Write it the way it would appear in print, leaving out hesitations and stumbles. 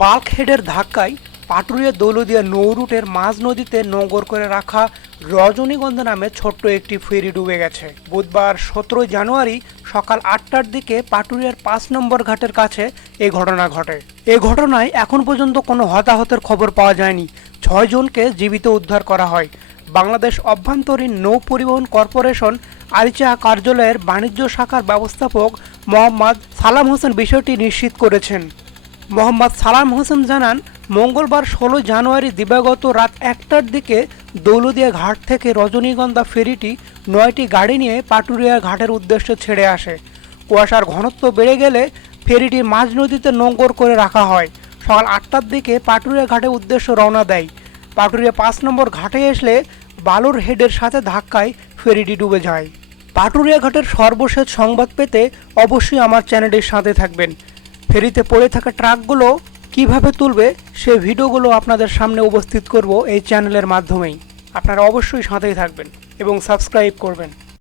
Bulk হেডের ধাক্কায় পাটুরিয়া দৌলতদিয়া নৌ রুটের মাঝ নদীতে নোঙর করে রাখা রজনীগন্ধা নামে ছোট্ট একটি ফেরি ডুবে গেছে। বুধবার 17 জানুয়ারি সকাল 8টার দিকে পাটুরিয়ার 5 নম্বর ঘাটের কাছে এই ঘটনা ঘটে। এ ঘটনায় এখন পর্যন্ত কোনো হতাহতের খবর পাওয়া যায়নি। 6 জনকে জীবিত উদ্ধার করা হয়। বাংলাদেশ অভ্যন্তরীণ নৌ পরিবহন কর্পোরেশন আরিচা কার্যালয়ের বাণিজ্য শাখার ব্যবস্থাপক মোহাম্মদ সালাম হোসেন বিষয়টি নিশ্চিত করেছেন। মোহাম্মদ সালাম হোসেন জানান, মঙ্গলবার 16 জানুয়ারি দিবাগত রাত 1টার দিকে দৌলতদিয়া ঘাট থেকে রজনীগন্ধা ফেরিটি 9টি গাড়ি নিয়ে পাটুরিয়া ঘাটের উদ্দেশ্যে ছেড়ে আসে। কুয়াশার ঘনত্ব বেড়ে গেলে ফেরিটি মাঝ নদীতে নোঙর করে রাখা হয়। সকাল 8টার দিকে পাটুরিয়া ঘাটের উদ্দেশ্যে রওনা দেয়। পাটুরিয়া 5 নম্বর ঘাটে এসলে বালুর হেডের সাথে ধাক্কায় ফেরিটি ডুবে যায়। পাটুরিয়া ঘাটের সর্বশেষ সংবাদ পেতে অবশ্যই আমার চ্যানেলের সাথে থাকবেন। ফেরিতে পড়ে থাকা ট্রাকগুলো কিভাবে তুলবে সে ভিডিওগুলো আপনাদের সামনে উপস্থিত করব এই চ্যানেলের মাধ্যমেই। আপনারা অবশ্যই সাথেই থাকবেন এবং সাবস্ক্রাইব করবেন।